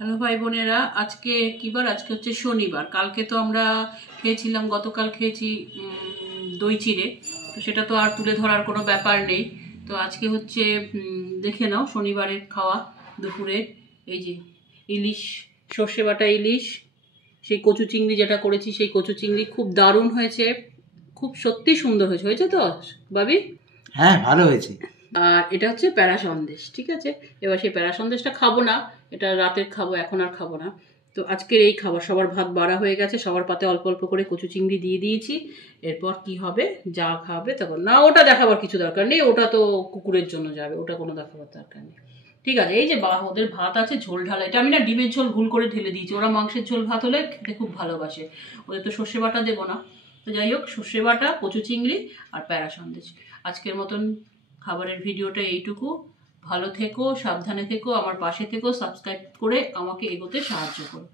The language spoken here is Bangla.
হ্যালো ভাই বোনেরা, আজকে কি বার? আজকে হচ্ছে শনিবার। কালকে তো আমরা খেয়েছিলাম, গতকাল খেয়েছি দই চিড়ে, তো সেটা তো আর তুলে ধরার কোনো ব্যাপার নেই। তো আজকে হচ্ছে দেখে নাও শনিবারের খাওয়া দুপুরে। এই যে ইলিশ, সর্ষে বাটা ইলিশ, সেই কচু চিংড়ি যেটা করেছি সেই কচু চিংড়ি খুব দারুণ হয়েছে, খুব সত্যি সুন্দর হয়েছে। হয়েছে তো বাবি? হ্যাঁ, ভালো হয়েছে। আর এটা হচ্ছে প্যারা সন্দেশ, ঠিক আছে। এবার সেই প্যারা সন্দেশটা খাবো না, এটা রাতের খাবো, এখন আর খাবো না। তো আজকের এই খাবার, সবার ভাত বাড়া হয়ে গেছে, সবার পাতে অল্প অল্প করে কচু চিংড়ি দিয়ে দিয়েছি। এরপর কি হবে, যা খাবে তখন না, ওটা দেখাবার কিছু দরকার নেই, ওটা তো কুকুরের জন্য যাবে, ওটা কোনো দেখাবার দরকার নেই। ঠিক আছে, এই যে ওদের ভাত আছে ঝোল ঢালা, এটা আমি না ডিমের ঝোল ভুল করে ঢেলে দিয়েছি, ওরা মাংসের ঝোল ভাত হলে খেতে খুব ভালোবাসে, ওদের তো সর্ষে বাটা দেবো না। তো যাই হোক, সর্ষে বাটা, কচু চিংড়ি আর প্যারা সন্দেশ। আজকের মতন খাবারের ভিডিওটা এইটুকু। ভালো থেকো, সাবধানে থেকো, আমার পাশে থেকো, সাবস্ক্রাইব করে আমাকে এগোতে সাহায্য করো।